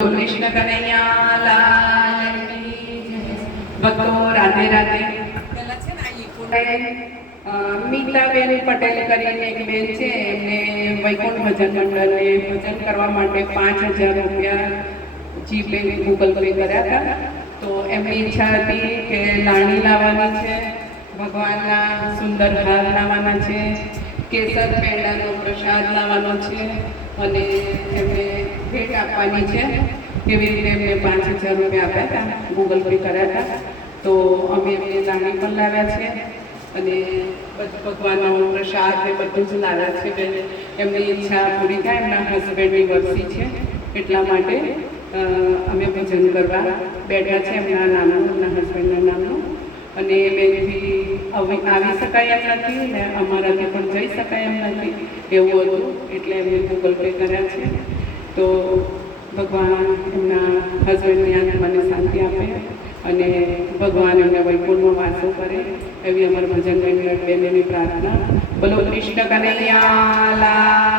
કૃષ્ણ કનૈયા લાલ. ભક્તો રાધે રાધે મીતાબેન પટેલ કરીને એક બેન છે, એમને વૈકુંઠ ભજન મંડળને ભજન કરવા માટે પાંચ હજાર રૂપિયા જીપે ગૂગલ પે કર્યા હતા તો એમની ઈચ્છા હતી કે લાણી લાવવાની છે, ભગવાનના સુંદર હાર લાવવાના છે, કેસર પેંડાનો પ્રસાદ લાવવાનો છે અને એમને ભેટ આપવાની છે. એવી રીતે એમને પાંચ હજાર રૂપિયા આપ્યા હતા, ગૂગલ પે કર્યા હતા. તો અમે એમને લાણી પણ લાવ્યા છે અને ભગવાનનો પ્રસાદ ને બધું જ લાવ્યા છે કે એમની ઈચ્છા પૂરી થાય, એમના હસબન્ડની વરસી છે. એટલા માટે અમે ભજન કરવા બેઠા છે એમના નામનું, એમના હસબન્ડના નામનું. અને બેનથી આવી શકાય એમ નથી ને અમારાથી પણ જઈ શકાય એમ નથી. એવું હતું, એટલે એમને ગૂગલ પે કર્યા છે. તો ભગવાન એમના હસબન્ડની આત્માને શાંતિ આપે અને ભગવાન એમને વૈકુંઠમાં વાસો કરે એવી અમાર ભજન બેનની પ્રાર્થના. બોલો કૃષ્ણ કનૈયા